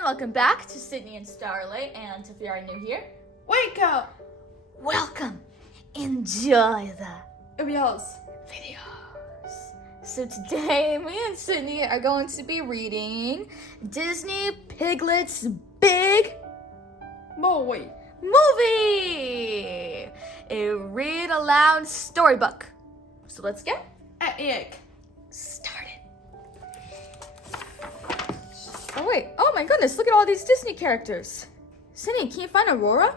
everyone, welcome back to Sydney and Starlight, and if you are new here, wake up! Welcome! Enjoy the videos. So today, me and Sydney are going to be reading Disney Piglet's Big Boy Movie! A read-aloud storybook. So let's get started. Oh wait, oh my goodness, look at all these Disney characters. Sydney, can you find Aurora?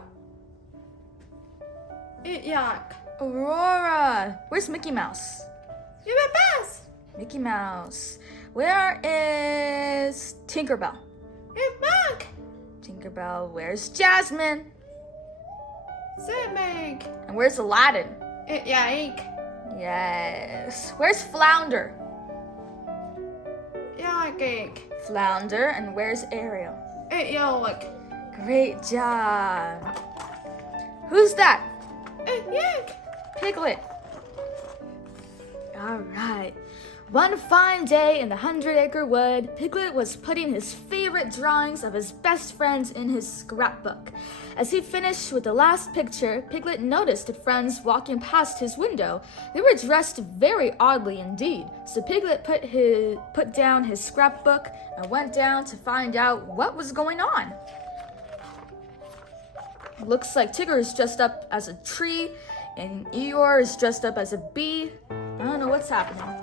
Aurora! Where's Mickey Mouse? You're the best! Mickey Mouse. Where is Tinkerbell? You're back! Tinkerbell. Where's Jasmine? Meg. And where's Aladdin? Ink. Yes. Where's Flounder? Ink. Flounder. And where's Ariel? Yolk. Great job. Who's that? Ink. Piglet. All right. One fine day in the 100-acre wood, Piglet was putting his favorite drawings of his best friends in his scrapbook. As he finished with the last picture, Piglet noticed the friends walking past his window. They were dressed very oddly indeed, so Piglet put down his scrapbook and went down to find out what was going on. Looks like Tigger is dressed up as a tree, and Eeyore is dressed up as a bee. I don't know what's happening.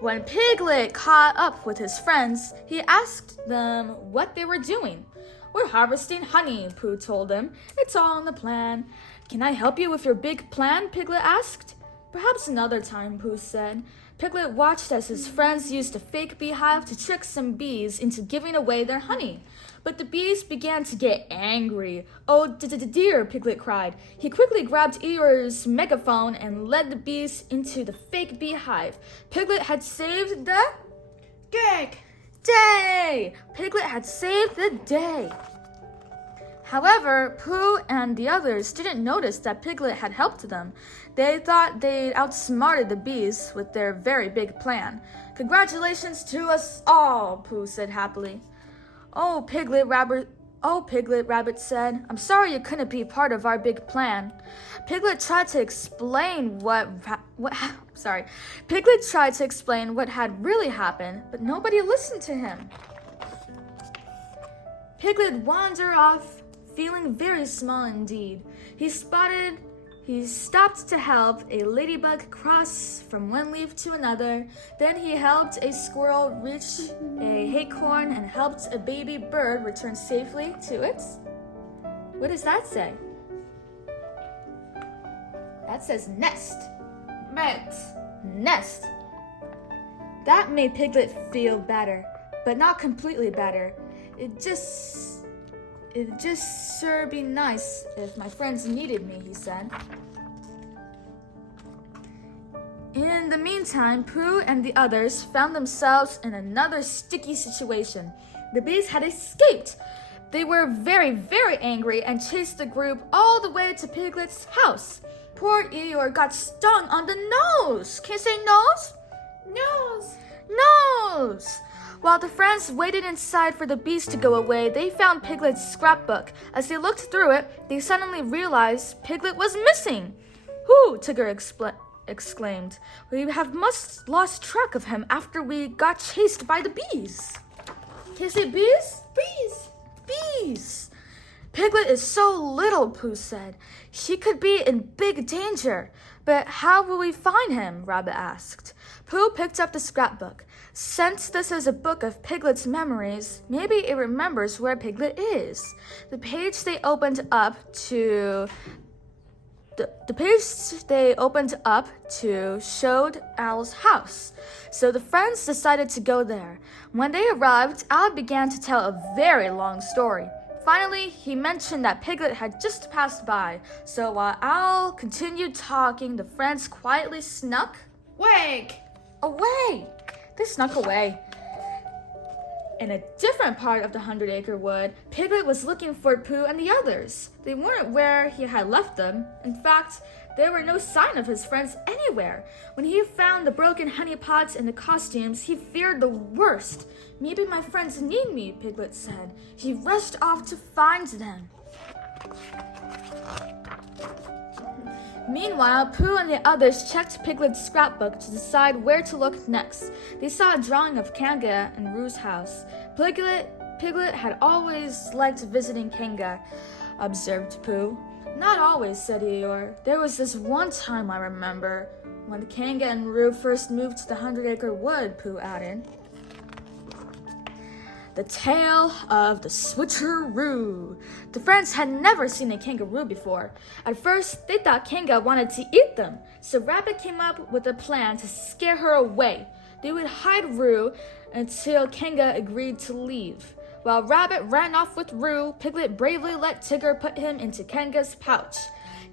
When Piglet caught up with his friends, he asked them what they were doing. We're harvesting honey, Pooh told him. It's all in the plan. Can I help you with your big plan? Piglet asked. Perhaps another time, Pooh said. Piglet watched as his friends used a fake beehive to trick some bees into giving away their honey. But the bees began to get angry. Oh, dear, Piglet cried. He quickly grabbed Eeyore's megaphone and led the bees into the fake beehive. Piglet had saved the day! Piglet had saved the day. However, Pooh and the others didn't notice that Piglet had helped them. They thought they'd outsmarted the bees with their very big plan. Congratulations to us all, Pooh said happily. Oh, Piglet, Rabbit said. I'm sorry you couldn't be part of our big plan. Piglet tried to explain Piglet tried to explain what had really happened, but nobody listened to him. Piglet wandered off, feeling very small indeed. He stopped to help a ladybug cross from one leaf to another. Then he helped a squirrel reach a acorn and helped a baby bird return safely to its... What does that say? That says nest. Nest. That made Piglet feel better, but not completely better. It'd just sure be nice if my friends needed me, he said. In the meantime, Pooh and the others found themselves in another sticky situation. The bees had escaped. They were very, very angry and chased the group all the way to Piglet's house. Poor Eeyore got stung on the nose. Can you say nose? Nose! While the friends waited inside for the bees to go away, they found Piglet's scrapbook. As they looked through it, they suddenly realized Piglet was missing. Who? Tigger exclaimed. We must lost track of him after we got chased by the bees. Can you say bees? Bees! Piglet is so little, Pooh said. He could be in big danger. But how will we find him? Rabbit asked. Pooh picked up the scrapbook. Since this is a book of Piglet's memories, maybe it remembers where Piglet is. The page they opened up to showed Owl's house. So the friends decided to go there. When they arrived, Owl began to tell a very long story. Finally, he mentioned that Piglet had just passed by. So while Owl continued talking, the friends quietly snuck away. They snuck away. In a different part of the 100-acre wood, Piglet was looking for Pooh and the others. They weren't where he had left them. In fact, There were no sign of his friends anywhere. When he found the broken honey pots and the costumes, he feared the worst. Maybe my friends need me, Piglet said. He rushed off to find them. Meanwhile, Pooh and the others checked Piglet's scrapbook to decide where to look next. They saw a drawing of Kanga and Rue's house. Piglet had always liked visiting Kanga, observed Pooh. Not always, said Eeyore. There was this one time I remember, when Kanga and Rue first moved to the 100-acre wood, Pooh added. The tale of the switcheroo. The friends had never seen a kangaroo before. At first, they thought Kanga wanted to eat them, so Rabbit came up with a plan to scare her away. They would hide Rue until Kanga agreed to leave. While Rabbit ran off with Rue, Piglet bravely let Tigger put him into Kanga's pouch.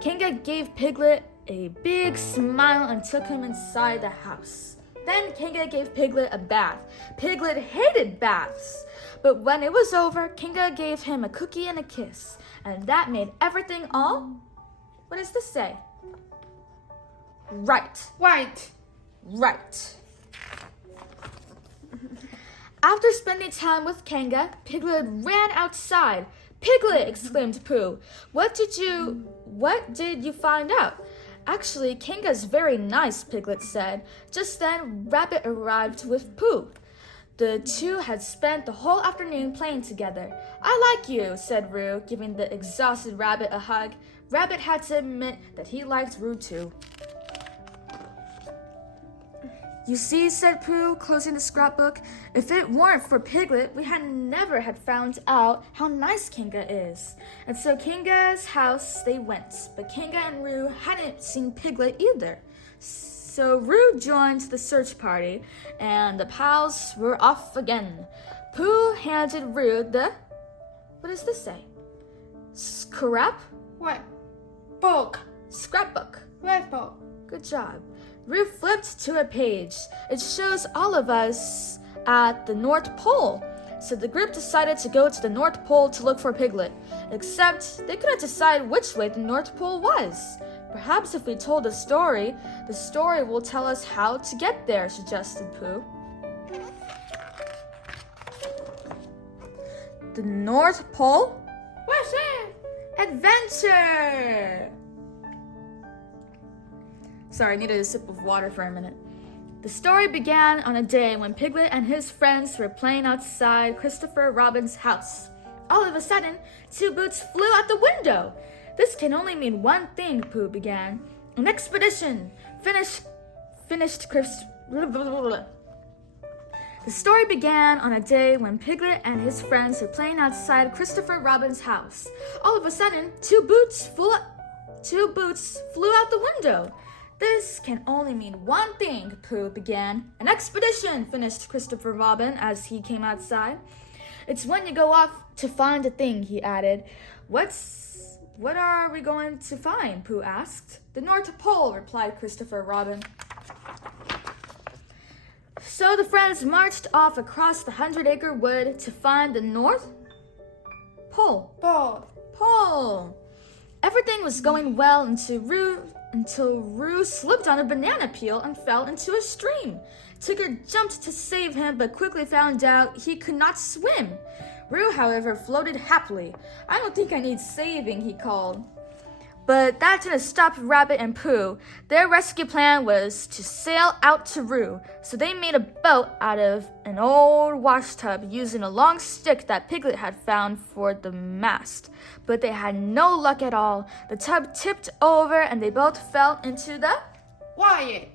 Kanga gave Piglet a big smile and took him inside the house. Then Kanga gave Piglet a bath. Piglet hated baths. But when it was over, Kanga gave him a cookie and a kiss. And that made everything all... What does this say? Right. Right. Right. After spending time with Kanga, Piglet ran outside. Piglet, exclaimed Pooh. What did you find out? Actually, Kanga's very nice, Piglet said. Just then, Rabbit arrived with Pooh. The two had spent the whole afternoon playing together. I like you, said Rue, giving the exhausted Rabbit a hug. Rabbit had to admit that he liked Rue too. You see, said Pooh, closing the scrapbook, if it weren't for Piglet, we had never found out how nice Kanga is. And so Kanga's house they went, but Kanga and Rue hadn't seen Piglet either. So Rue joined the search party, and the pals were off again. Pooh handed Rue the... What does this say? What? Book. Scrapbook. Red book. Good job. Rue flipped to a page. It shows all of us at the North Pole. So the group decided to go to the North Pole to look for Piglet. Except they couldn't decide which way the North Pole was. Perhaps if we told the story will tell us how to get there, suggested Pooh. The North Pole? What's that? Adventure! Sorry, I needed a sip of water for a minute. The story began on a day when Piglet and his friends were playing outside Christopher Robin's house. All of a sudden, two boots flew out the window. This can only mean one thing, Pooh began. An expedition! Finished Chris... The story began on a day when Piglet and his friends were playing outside Christopher Robin's house. All of a sudden, two boots flew out the window. This can only mean one thing, Pooh began. An expedition, finished Christopher Robin as he came outside. It's when you go off to find a thing, he added. What are we going to find? Pooh asked. The North Pole, replied Christopher Robin. So the friends marched off across the 100-acre wood to find the North Pole. Pole. Everything was going well until Rue slipped on a banana peel and fell into a stream. Tigger jumped to save him, but quickly found out he could not swim. Rue, however, floated happily. I don't think I need saving, he called. But that didn't stop Rabbit and Pooh. Their rescue plan was to sail out to Rue, so they made a boat out of an old washtub using a long stick that Piglet had found for the mast. But they had no luck at all. The tub tipped over and they both fell into the water!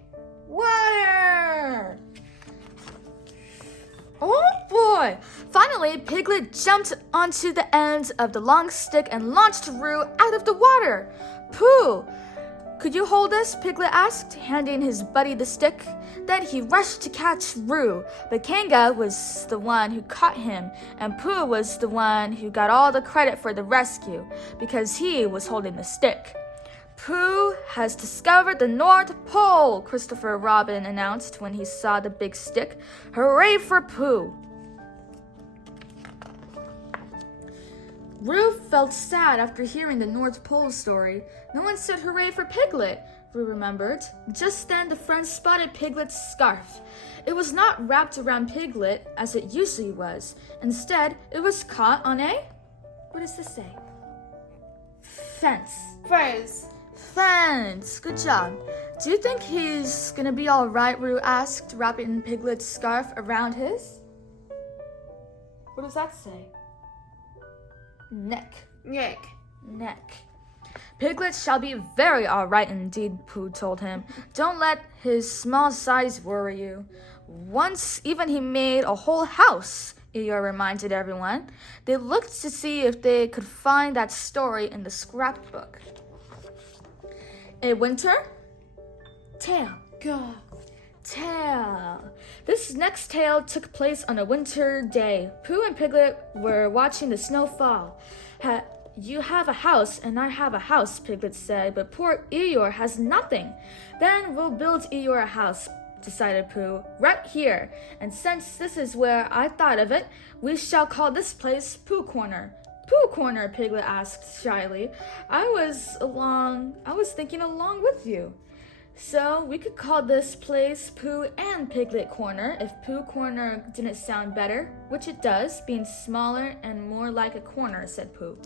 Oh boy! Finally, Piglet jumped onto the end of the long stick and launched Rue out of the water. Pooh! Could you hold us? Piglet asked, handing his buddy the stick. Then he rushed to catch Rue, but Kanga was the one who caught him, and Pooh was the one who got all the credit for the rescue, because he was holding the stick. Pooh has discovered the North Pole, Christopher Robin announced when he saw the big stick. Hooray for Pooh! Rue felt sad after hearing the North Pole story. No one said hooray for Piglet, Rue remembered. Just then the friends spotted Piglet's scarf. It was not wrapped around Piglet as it usually was. Instead, it was caught on a... What does this say? Fence. Fence. Good job. Do you think he's gonna be alright, Rue asked, wrapping Piglet's scarf around his... What does that say? Neck. Piglet shall be very all right indeed, Pooh told him. Don't let his small size worry you. Once even he made a whole house, Eeyore reminded everyone. They looked to see if they could find that story in the scrapbook. A winter tale. This next tale took place on a winter day. Pooh and Piglet were watching the snow fall. You have a house and I have a house, Piglet said, but poor Eeyore has nothing. Then we'll build Eeyore a house, decided Pooh, right here. And since this is where I thought of it, we shall call this place Pooh Corner. Pooh Corner, Piglet asked shyly. I was thinking along with you. So we could call this place Pooh and Piglet Corner if Pooh Corner didn't sound better, which it does, being smaller and more like a corner, said Pooh.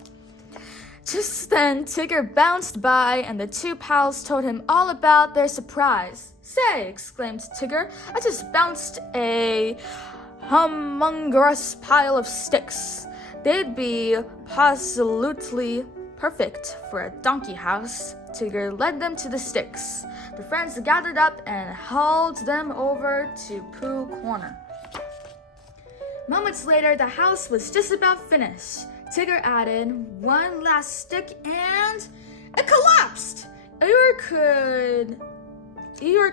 Just then, Tigger bounced by and the two pals told him all about their surprise. Say, exclaimed Tigger, I just bounced a humongous pile of sticks. They'd be absolutely perfect for a donkey house. Tigger led them to the sticks. The friends gathered up and hauled them over to Pooh Corner. Moments later, the house was just about finished. Tigger added one last stick and it collapsed. Eeyore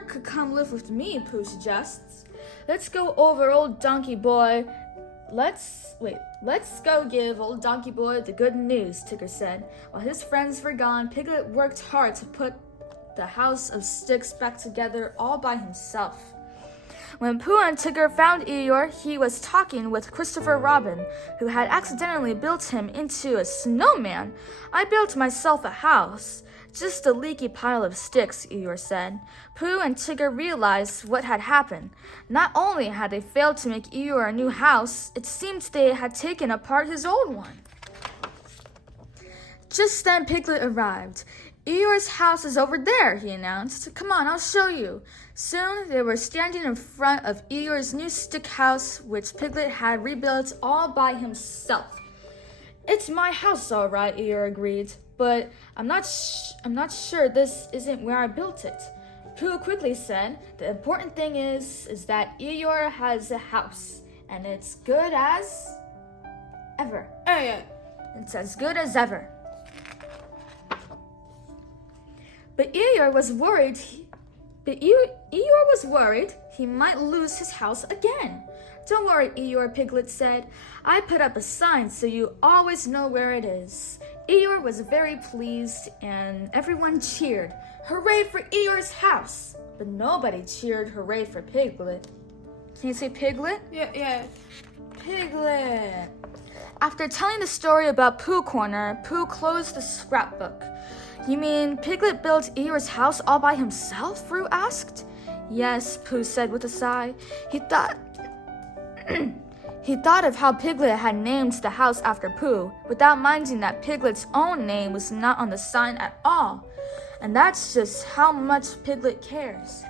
could come live with me, Pooh suggests. Let's go over old donkey boy. Let's go give old donkey boy the good news, Tigger said. While his friends were gone, Piglet worked hard to put the house of sticks back together all by himself. When Pooh and Tigger found Eeyore, he was talking with Christopher Robin, who had accidentally built him into a snowman. I built myself a house. Just a leaky pile of sticks, Eeyore said. Pooh and Tigger realized what had happened. Not only had they failed to make Eeyore a new house, it seemed they had taken apart his old one. Just then Piglet arrived. Eeyore's house is over there, he announced. Come on, I'll show you. Soon they were standing in front of Eeyore's new stick house, which Piglet had rebuilt all by himself. It's my house, all right, Eeyore agreed, but I'm not sure this isn't where I built it. Pooh quickly said, the important thing is that Eeyore has a house, and it's good as ever. It's as good as ever. But Eeyore was worried he might lose his house again. Don't worry, Eeyore, Piglet said. I put up a sign so you always know where it is. Eeyore was very pleased and everyone cheered. Hooray for Eeyore's house! But nobody cheered hooray for Piglet. Can you say Piglet? Yeah. Piglet! After telling the story about Pooh Corner, Pooh closed the scrapbook. You mean Piglet built Eeyore's house all by himself? Rue asked. Yes, Pooh said with a sigh. He thought of how Piglet had named the house after Pooh, without minding that Piglet's own name was not on the sign at all. And that's just how much Piglet cares.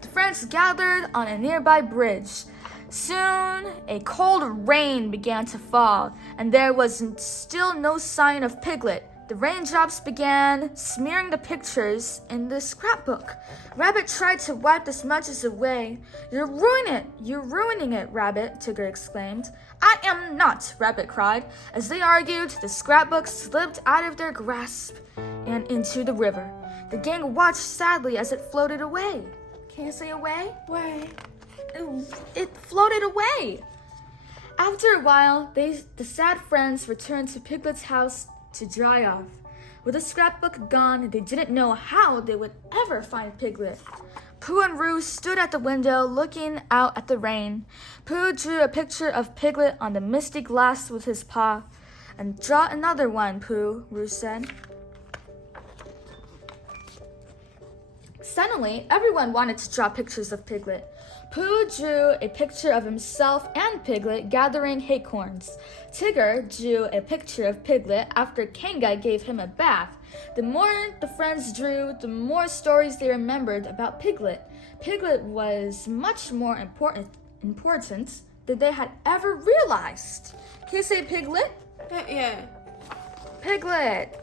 The friends gathered on a nearby bridge. Soon, a cold rain began to fall, and there was still no sign of Piglet. The raindrops began smearing the pictures in the scrapbook. Rabbit tried to wipe the smudges away. You're ruining it, Rabbit, Tigger exclaimed. I am not, Rabbit cried. As they argued, the scrapbook slipped out of their grasp and into the river. The gang watched sadly as it floated away. Can you say away? Way. It floated away. After a while, the sad friends returned to Piglet's house to dry off. With the scrapbook gone, they didn't know how they would ever find Piglet. Pooh and Roo stood at the window looking out at the rain. Pooh drew a picture of Piglet on the misty glass with his paw. And draw another one, Pooh, Roo said. Suddenly, everyone wanted to draw pictures of Piglet. Pooh drew a picture of himself and Piglet gathering acorns. Tigger drew a picture of Piglet after Kanga gave him a bath. The more the friends drew, the more stories they remembered about Piglet. Piglet was much more important than they had ever realized. Can you say Piglet? Yeah. Piglet!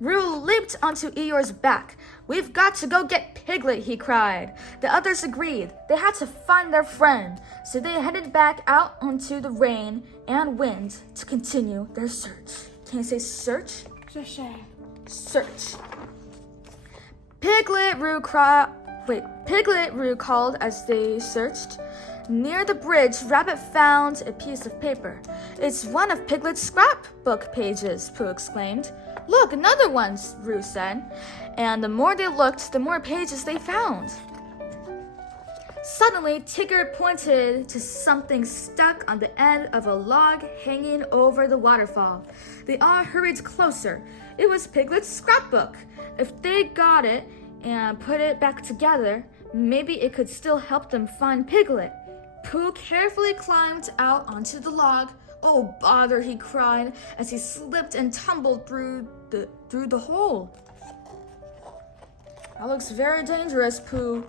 Roo leaped onto Eeyore's back. "We've got to go get Piglet," he cried. The others agreed. They had to find their friend, so they headed back out onto the rain and wind to continue their search. Can you say search? Search. Piglet, Roo called as they searched. Near the bridge, Rabbit found a piece of paper. "It's one of Piglet's scrapbook pages," Pooh exclaimed. "Look, another one," Roo said. And the more they looked, the more pages they found. Suddenly, Tigger pointed to something stuck on the end of a log hanging over the waterfall. They all hurried closer. It was Piglet's scrapbook. If they got it and put it back together, maybe it could still help them find Piglet. Pooh carefully climbed out onto the log. "Oh, bother," he cried as he slipped and tumbled through the hole. "That looks very dangerous, Pooh."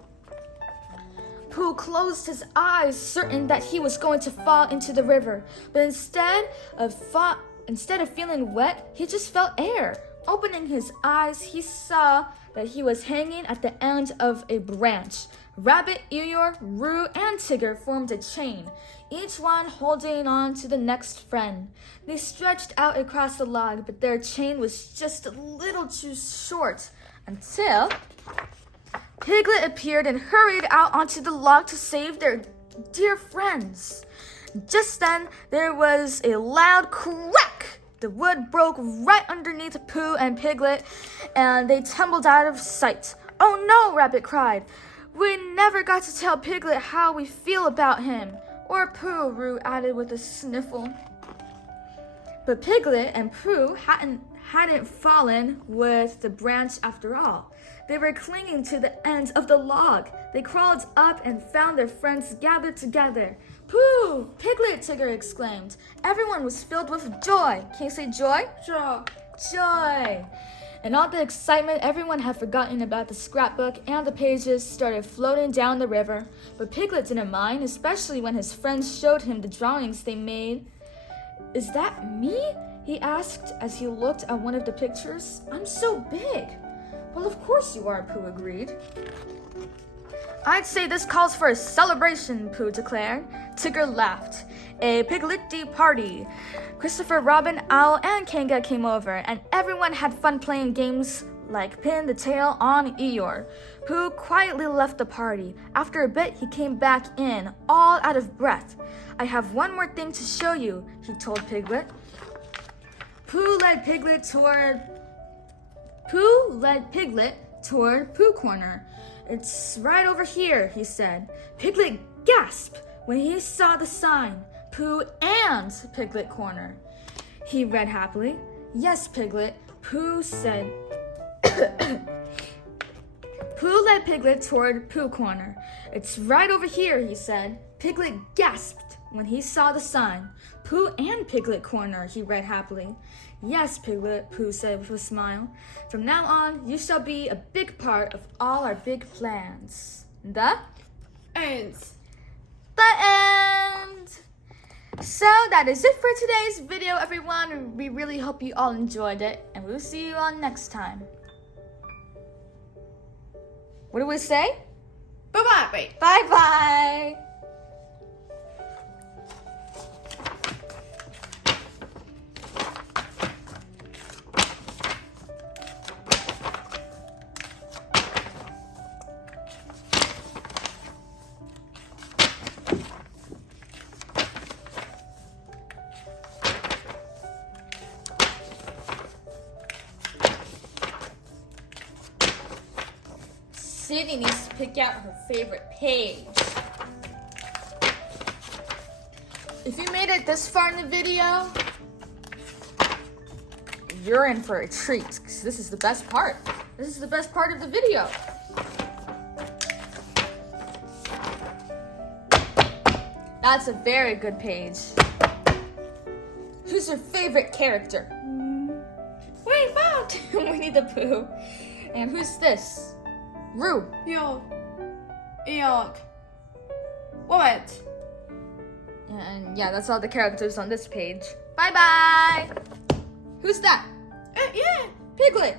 Pooh closed his eyes, certain that he was going to fall into the river. But instead of feeling wet, he just felt air. Opening his eyes, he saw that he was hanging at the end of a branch. Rabbit, Eeyore, Roo, and Tigger formed a chain, each one holding on to the next friend. They stretched out across the log, but their chain was just a little too short until Piglet appeared and hurried out onto the log to save their dear friends. Just then, there was a loud crack. The wood broke right underneath Pooh and Piglet, and they tumbled out of sight. "Oh no," Rabbit cried. "We never got to tell Piglet how we feel about him." "Or Pooh," Roo added with a sniffle. But Piglet and Pooh hadn't fallen with the branch after all. They were clinging to the end of the log. They crawled up and found their friends gathered together. "Pooh! Piglet!" Tigger exclaimed. Everyone was filled with joy. Can you say joy? Joy! In all the excitement, everyone had forgotten about the scrapbook, and the pages started floating down the river. But Piglet didn't mind, especially when his friends showed him the drawings they made. "Is that me?" he asked as he looked at one of the pictures. "I'm so big." "Well, of course you are," Pooh agreed. "I'd say this calls for a celebration," Pooh declared. Tigger laughed. "A Piglet'y party." Christopher, Robin, Owl, and Kanga came over, and everyone had fun playing games like pin the tail on Eeyore. Pooh quietly left the party. After a bit, he came back in, all out of breath. "I have one more thing to show you," he told Piglet. Pooh led Piglet toward Pooh Corner. "It's right over here," he said. Piglet gasped when he saw the sign, Pooh and Piglet Corner. He read happily. "Yes, Piglet," Pooh said. Pooh led Piglet toward Pooh Corner. "It's right over here," he said. Piglet gasped when he saw the sign, Pooh and Piglet Corner, he read happily. "Yes, Piglet," Pooh said with a smile. "From now on, you shall be a big part of all our big plans." The end. So that is it for today's video, everyone. We really hope you all enjoyed it, and we'll see you all next time. What do we say? Bye-bye. Bye-bye. Sydney needs to pick out her favorite page. If you made it this far in the video, you're in for a treat, because this is the best part. This is the best part of the video. That's a very good page. Who's your favorite character? Wait, what? Winnie the Pooh. And who's this? Roo. Jag. What? And yeah, that's all the characters on this page. Bye-bye. Who's that? Yeah. Piglet.